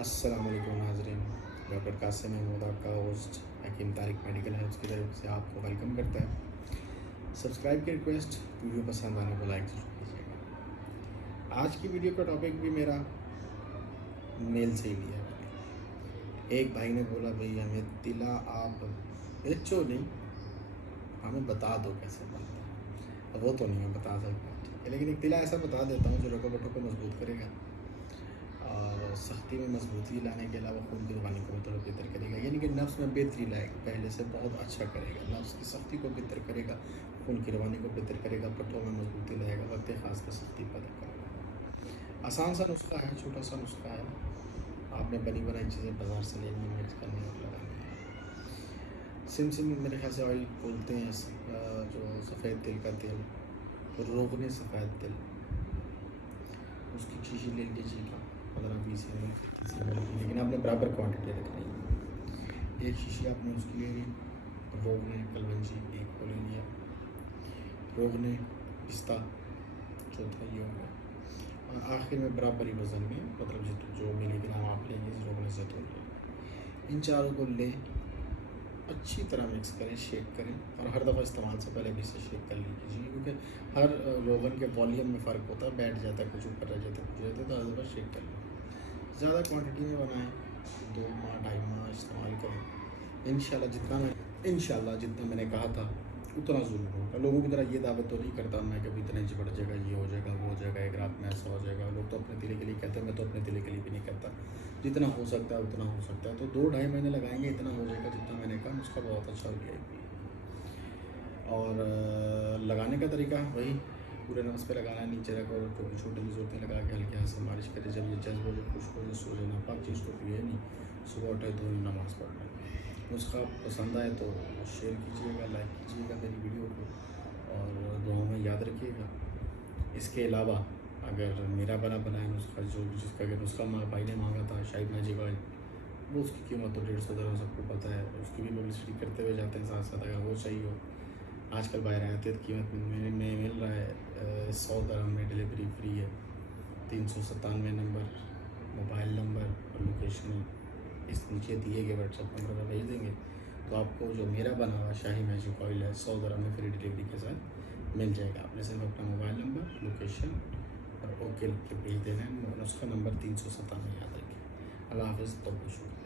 अस्सलाम वालेकुम नाज़रीन। डॉक्टर कासिम महमूद आपका होस्ट हकीम तारिक मेडिकल हेल्थ की तरफ से आपको वेलकम करता है। सब्सक्राइब की रिक्वेस्ट, वीडियो पसंद आने को लाइक ज़रूर कीजिएगा। आज की वीडियो का टॉपिक भी मेरा मेल से ही लिया है। एक भाई ने बोला भाई हमें तिला आप बेचो नहीं, हमें बता दो कैसे बनता है। अब वो तो नहीं मैं बता सकता, ठीक है, लेकिन एक तिला ऐसा बता देता हूँ जो रगों को मजबूत करेगा, सख्ती में मजबूती लाने के अलावा खून की रवानी को भी थोड़ा बेहतर करेगा, यानी कि नफ्स में बेहतरी लाएगा, पहले से बहुत अच्छा करेगा, नफ्स की सख्ती को बेहतर करेगा, खून की रवानी को बेहतर करेगा, पट्टों में मजबूती लाएगा, वक्त ख़ास पर सख्ती पैदा करेगा। आसान सा नुस्खा है, छोटा सा नुस्खा है। आपने बनी बनाई चीज़ें बाज़ार से लेनी है, मिक्स करनी और लगानी है। सिम मेरे ख्याल से ऑयल बोलते हैं, जो सफ़ेद तिल का तेल, रोगने सफ़ेद तिल, उसकी शीशी ले लीजिएगा 15-20 ml 30 ml की, लेकिन आपने बराबर क्वांटिटी रखनी है। एक शीशी आपने उसकी ले ली, रोगने कलवंजी एक को ले लिया, रोगने पिस्ता चौथा ये हो गया, और आखिर में बराबरी वज़न में, मतलब जो मिलीग्राम आप लेंगे रोगने से तो लें, इन चारों को ले अच्छी तरह मिक्स करें, शेक करें, और हर दफ़ा इस्तेमाल से पहले भी इसे शेक कर लीजिए, क्योंकि हर रोगन के वॉल्यूम में फ़र्क होता है, बैठ जाता है, कुछ ऊपर रह जाता है, कुछ रहता है, तो हर दफ़ा शेक कर लें। ज़्यादा क्वांटिटी में बनाएं, 2 माह 2.5 माह इस्तेमाल करें। इंशाल्लाह जितना मैंने कहा था उतना ज़रूर होगा। लोगों की तरह ये दावत तो नहीं करता मैं कि इतना इंच बढ़ जाएगा, ये हो जाएगा, वो हो जाएगा, एक रात में ऐसा हो जाएगा। लोग तो अपने तिले के लिए कहते हैं, मैं तो अपने तिले के लिए भी नहीं कहता। जितना हो सकता है उतना हो सकता है, तो 2-2.5 महीने लगाएंगे, इतना हो जाएगा जितना मैंने कहा। उसका बहुत अच्छा हो गया। और लगाने का तरीका वही, पूरे नफ्स पे लगाना है, नीचे रखो, छोटी छोटी ज़रूरतें लगा के हल्के हाथ से मालिश करें। जब ये जज्ब हो जाए, खुश हो जाए, सो जाए, नापाक चीज़ तो पिए नहीं, सुबह उठे तो नमाज़ पढ़ लें। नुस्खा पसंद आए तो शेयर कीजिएगा, लाइक कीजिएगा मेरी वीडियो को, और दुआओं में याद रखिएगा। इसके अलावा अगर मेरा बनाया नुस्खा, जो जिसका अगर नुस्खा भाई ने मांगा था शाहिद मैजिक ऑयल, वो उसकी कीमत तो 150 dirham सबको पता है, उसकी भी पब्लिसिटी करते हुए जाते हैं साथ साथ। अगर वो चाहिए हो, आजकल बाहर कीमत में मिल रहा है 100 dirham में, डिलीवरी फ्री है। 397 नंबर, मोबाइल नंबर और लोकेशन इस नीचे दिए गए व्हाट्सएप नंबर पर भेज देंगे, तो आपको जो मेरा बना हुआ शाही मैजिक ऑयल है 100 dirham में फ्री डिलीवरी के साथ मिल जाएगा। आपने सिर्फ अपना मोबाइल नंबर, लोकेशन और ओके लिख के भेज देना है। उसका नंबर 397 याद रखें। अल्लाह हाफ़िज़, तो शुक्रिया।